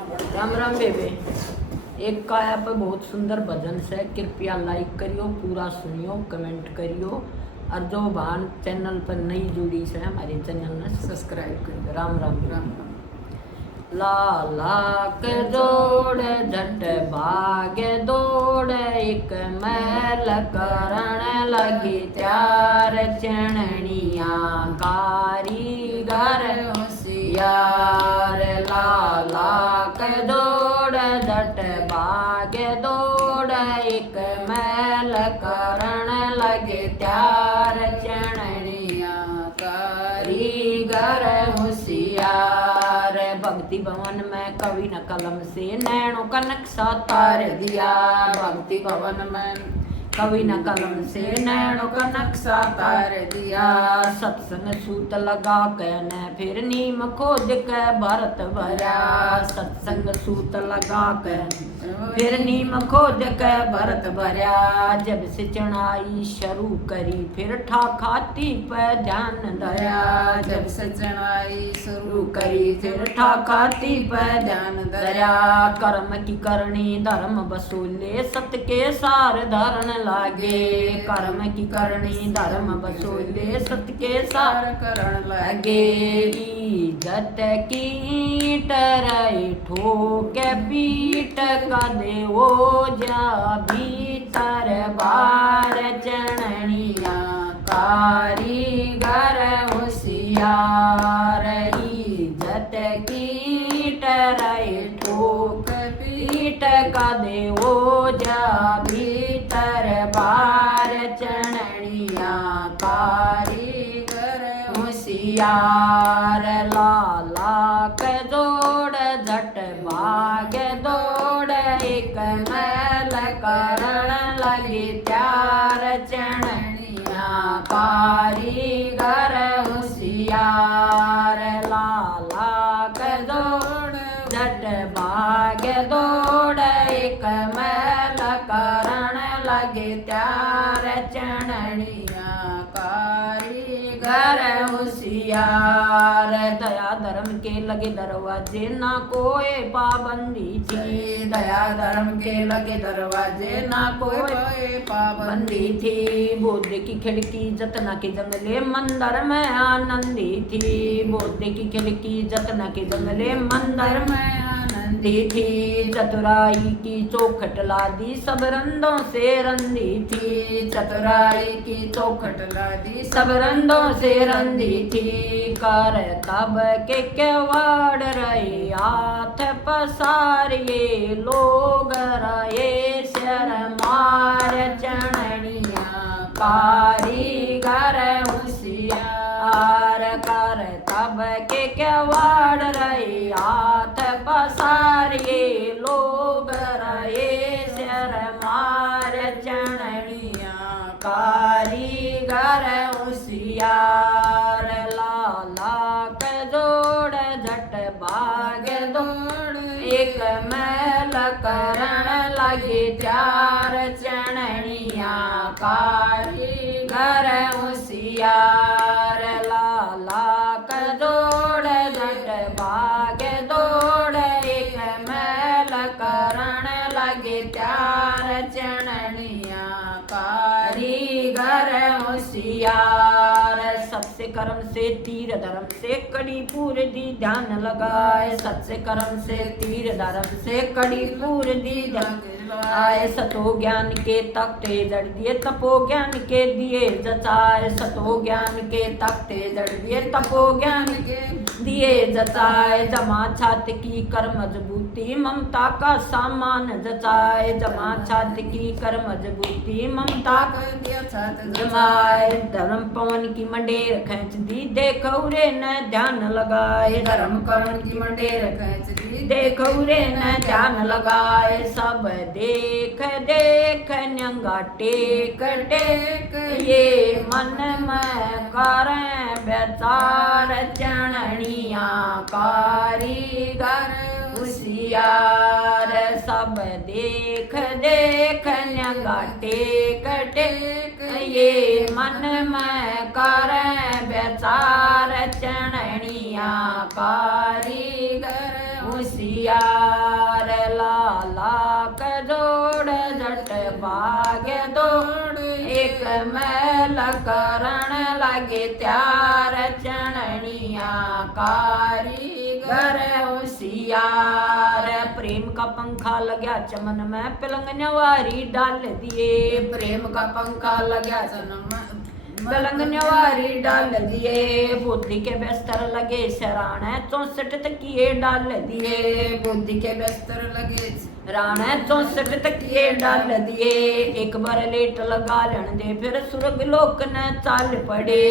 राम राम बेबे। एक काया पे बहुत सुंदर भजन से कृपया लाइक करियो, पूरा सुनियो, कमेंट करियो और जो भान चैनल पर नई जुड़ी से हमारे चैनल ने सब्सक्राइब करियो। राम राम राम राम। लाला के जोड़ झट भागे दौड़, एक मैल करण लगी त्यार चरणिया कारीगर होशियार। लाला के जोड़ झट भागे दौड़, एक मैल करण लगे त्यार चरणिया कारीगर होशियार। भक्ति भवन में कवि न कलम से नैनों का नक्शा तार दिया। भक्ति भवन में कवि न कलम से नैनों का नक्शा तार दिया। सत्संग सूत लगा के न फिर नीम खोद के भरत भरा। सत्संग सूत लगा के फिर नीम खोद के भरत भरा। जब से चढ़ाई शुरू करी फिर ठाखाती पे ध्यान धरा। जब से चढ़ाई शुरू करी फिर ठाखाती पे ध्यान धरा। कर्म की करनी धर्म बसूले, सत्य के सार धरण लागे। कर्म की करनी धर्म बसूले, सत्य के सार करण लागे। इज्जत की ईंट रही ठोके पीट का देवो जा भीतर बार चरणिया कारीगर होशियार। इज्जत की ईंट रही ठोक पीट का देवो जा भीतर बार चरणिया कारीगर होशियार। लाला के जोड़ झट भाग दौड़, एक मैल करण लगी त्यार चरणिया कारीगर होशियार। लाला के जोड़ झट भाग दौड़, एक मैल करण लगे त्यार चरणिया कारीगर होशियार। दया धर्म के लगे दरवाजे ना कोई पाबंदी थी। दया धर्म के लगे दरवाजे ना कोई पाबंदी थी। बुद्ध की खिड़की जतना के जंगले मंदिर में आनंदी थी। बुद्ध की खिड़की जतना के जंगले मंदिर में आनंदी थी। चतुराई की चौखट लादी सब रंदों से रंदी थी। चतुराई की चौखट लादी सब रंदों से रंदी थी। कर तब के केवाड़ रहे हाथ पसार, ये लोग रहे शर मार चरणिया कारीगर होशियार। कर तब के केवाड़ रहे हाथ पसार, ये लोग रहे शर मार चरणिया कारीगर होशियार। लाला के जोड़ झट भाग दौड़, एक मैल करण लगे त्यार चरणिया कारीगर होशियार। लाला के जोड़ झट भाग दौड़, एक मैल करण लगे त्यार चरणिया कारीगर होशियार। सबसे कर्म से तीर धर्म से कड़ी पूर दी ध्यान लगाए। सबसे कर्म से तीर धर्म से कड़ी पूर दी ध्यान आए। सतो ज्ञान के तख्ते जड़ दिए, तपो ज्ञान के दिए जचाए। सतो ज्ञान के तख्ते जड़ दिए, तपो ज्ञान के दिए जचाए। जमा छात की कर मजबूती, ममता का सामान जचाए। जमा छात की कर मजबूती, ममता का दिया छात जमाए। धर्म पवन की मंडेर खींच दी, देखो रे न ध्यान लगाए। धर्म पवन की मंडेर खींच दी, देखो रे न ध्यान लगाए। सब देख देख नंगा टेक टेक, ये मन में करें बेचार चरणिया कारीगर होशियार। सब देख देख नंगा टेक टेक, ये मन में करें बेचार चरणिया कारीगर होशियार लाला कजोड़ झट भाग्य दौड़ एक मैल करण लगे त्यार चरणिया कारीगर होशियार प्रेम का पंखा लग्या चमन में पलंग न्यारी डाल दिए प्रेम का पंखा लग्या चमन पलंग न्यारी डाल दिए बुद्धि के बिस्तर लगे सराणे 64 तकिए डाल दिए बुद्धि के बिस्तर लगे राणे 64 तकिए डाल दिए एक बार लेट लगा लेन दे फिर सुरग लोक न चाल पड़े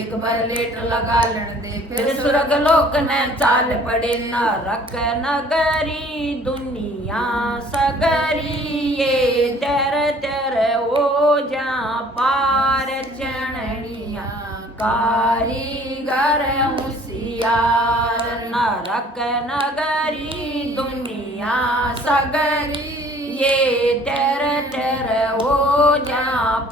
एक बार लेट लगा लेन दे फिर सुरग लोक न चाल पड़े न रख नगरी दुनिया सगरी ये तेरे तेरे ओ जा पार चरणिया कारीगर होशियार नरक नगरी दुनिया सगरी ये तेरे तेरे हो जा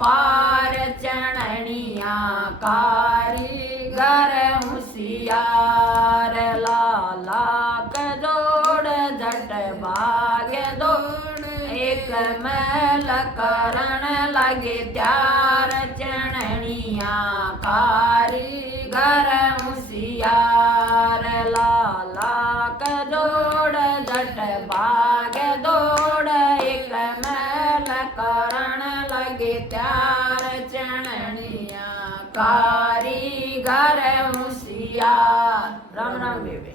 पार चरणिया कारीगर होशियार लाला कजोड़ झट भाग्य दौड़ एक मैल करण लगे त्यार चरणिया कारीगर होशियार लाला कजोड़ झट भाग्य दौड़ एक मैल करण लगे त्यार चरणिया कारीगर होशियार। राम राम बेबे।